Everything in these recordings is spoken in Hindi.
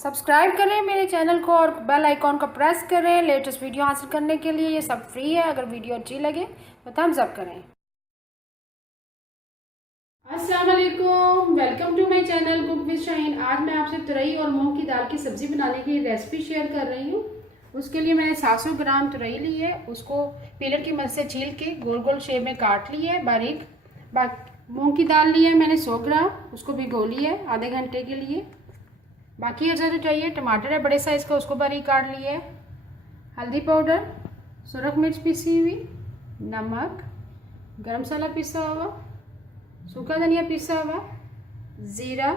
सब्सक्राइब करें मेरे चैनल को और बेल आइकॉन को प्रेस करें लेटेस्ट वीडियो हासिल करने के लिए। ये सब फ्री है। अगर वीडियो अच्छी लगे तो थम्स अप करें। अस्सलाम वालेकुम, welcome to my channel cook with Shaheen. आज मैं आपसे तुरई और मूंग की दाल की सब्ज़ी बनाने की रेसिपी शेयर कर रही हूँ। उसके लिए मैंने 700 ग्राम तुरई ली है। उसको पीलर की मदद से छील के गोल गोल शेप में काट ली है बारीक। मूंग की दाल ली है मैंने 100 ग्राम, उसको भिगो ली है आधे घंटे के लिए। बाकी अगर जो चाहिए टमाटर है बड़े साइज़ का, उसको बारीक काट लिया है। हल्दी पाउडर, सुरख मिर्च पीसी हुई, नमक, गरम मसाला पिसा हुआ, सूखा धनिया पिसा हुआ, ज़ीरा,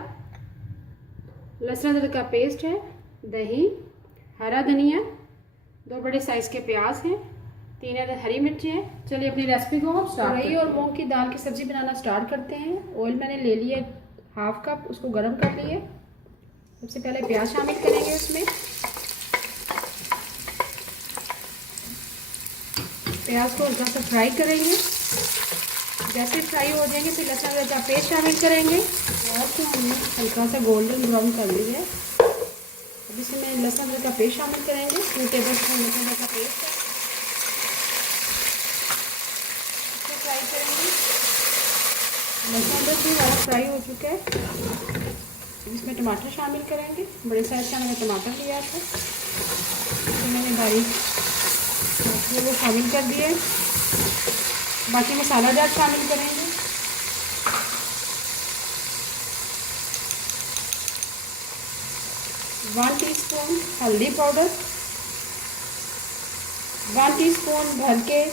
लहसुन अदरक का पेस्ट है, दही, हरा धनिया, 2 बड़े साइज़ के प्याज हैं, 3 अदद हरी मिर्ची हैं। चलिए अपनी रेसिपी को हम स्टार्ट करते हैं। और मूंग की दाल की सब्ज़ी बनाना स्टार्ट करते हैं। ऑयल मैंने ले लिया 1/2 कप, उसको गर्म कर लिए। सबसे पहले प्याज शामिल करेंगे उसमें। प्याज को हल्का सा फ्राई करेंगे। जैसे फ्राई हो जाएंगे फिर लहसुन अदरक का पेस्ट शामिल करेंगे। प्याज को हमने हल्का सा गोल्डन ब्राउन कर लिया है। अब इसमें लहसुन अदरक का पेस्ट शामिल करेंगे। 2 टेबलस्पून लहसुन अदरक का पेस्ट है, इसको फ्राई करेंगे। लहसुन अदरक भी हमारा फ्राई हो चुका है। इसमें टमाटर शामिल करेंगे। बड़े साइज का मैंने टमाटर लिया था, तो मैंने बारीक वो शामिल कर दिया है। बाकी मसाला जात शामिल करेंगे। वन टीस्पून हल्दी पाउडर, 1 टीस्पून भर के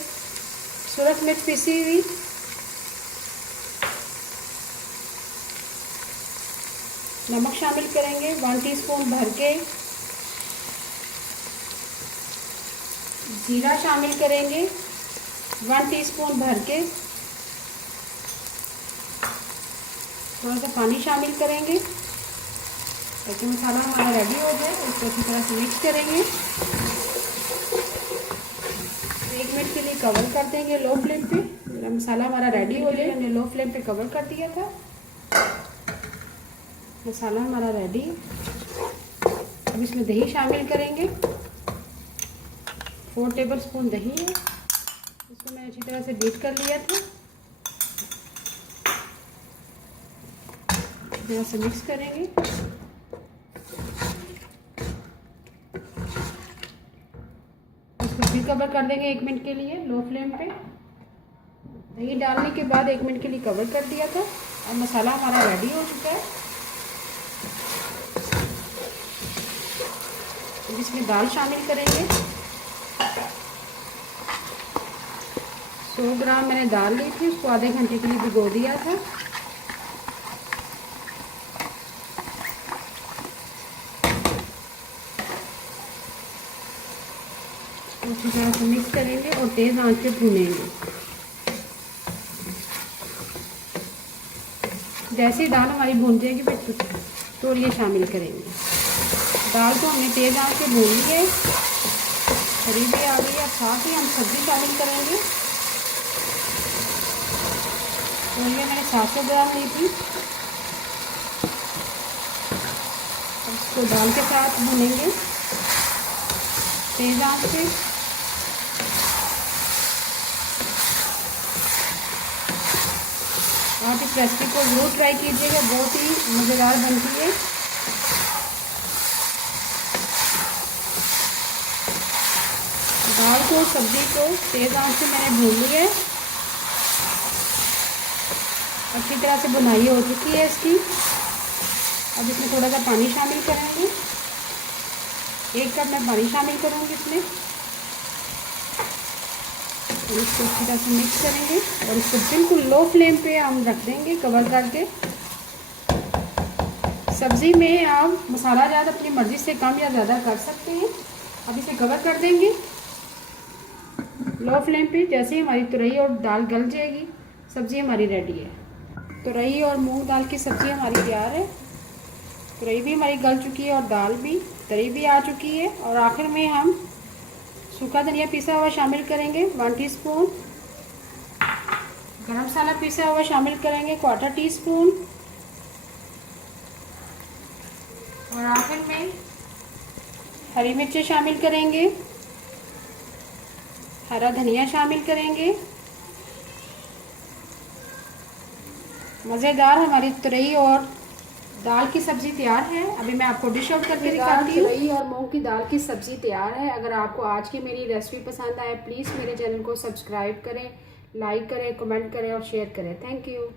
सुरख मिर्च पिसी हुई, नमक शामिल करेंगे 1 टीस्पून भर के, जीरा शामिल करेंगे 1 टीस्पून भर के, थोड़ा सा पानी शामिल करेंगे ताकि मसाला हमारा रेडी हो जाए। इसको अच्छी तरह से मिक्स करेंगे। 1 मिनट के लिए कवर कर देंगे लो फ्लेम पे। मसाला हमारा रेडी हो जाए, हमने लो फ्लेम पे कवर कर दिया था। मसाला हमारा रेडी। अब इसमें दही शामिल करेंगे। 4 टेबलस्पून दही है, इसको मैंने अच्छी तरह से बीट कर लिया था। थोड़ा सा मिक्स करेंगे। इसको फिर कवर कर देंगे 1 मिनट के लिए लो फ्लेम पे। दही डालने के बाद 1 मिनट के लिए कवर कर दिया था। अब मसाला हमारा रेडी हो चुका है। अब इसमें दाल शामिल करेंगे। 100 ग्राम मैंने दाल ली थी, उसको आधे घंटे के लिए भिगो दिया था। अच्छी तरह से मिक्स करेंगे और तेज आंच पे भूनेंगे। जैसे ही दाल हमारी भून जाएगी फिर तोरियाँ शामिल करेंगे। दाल को हमने तेज आंच पे भून ली है, करीब आ गई है। साथ ही हम सब्ज़ी शामिल करेंगे। तोरियाँ मैंने 700 ग्राम ली थी, इसको दाल के साथ भूनेंगे तेज आंच पे। आप इस रेसिपी को ज़रूर ट्राई कीजिएगा, बहुत ही मज़ेदार बनती है। दाल को सब्ज़ी को तेज़ आंच से मैंने भून लिया है। अच्छी तरह से बुनाई हो चुकी है इसकी। अब इसमें थोड़ा सा पानी शामिल करेंगे। 1 कप मैं पानी शामिल करूँगी इसमें। इसको अच्छी तरह से मिक्स करेंगे और इसको बिल्कुल लो फ्लेम पे हम रख देंगे कवर करके। सब्ज़ी में आप मसाला जात अपनी मर्ज़ी से कम या ज़्यादा कर सकते हैं। अब इसे कवर कर देंगे लो फ्लेम पे। जैसे ही हमारी तुरई और दाल गल जाएगी, सब्ज़ी हमारी रेडी है। तुरई और मूंग दाल की सब्ज़ी हमारी तैयार है। तुरई भी हमारी गल चुकी है और दाल भी, तरी भी आ चुकी है। और आखिर में हम सूखा धनिया पिसा हुआ शामिल करेंगे 1 टीस्पून, गरम मसाला पिसा हुआ शामिल करेंगे 1/4 टीस्पून, और आखिर में हरी मिर्चें शामिल करेंगे, हरा धनिया शामिल करेंगे। मज़ेदार हमारी तुरई और दाल की सब्ज़ी तैयार है। अभी मैं आपको डिश आउट करके दिखाती हूँ। तुरई और मूंग की दाल की सब्ज़ी तैयार है। अगर आपको आज की मेरी रेसिपी पसंद आए प्लीज़ मेरे चैनल को सब्सक्राइब करें, लाइक करें, कमेंट करें और शेयर करें। Thank you.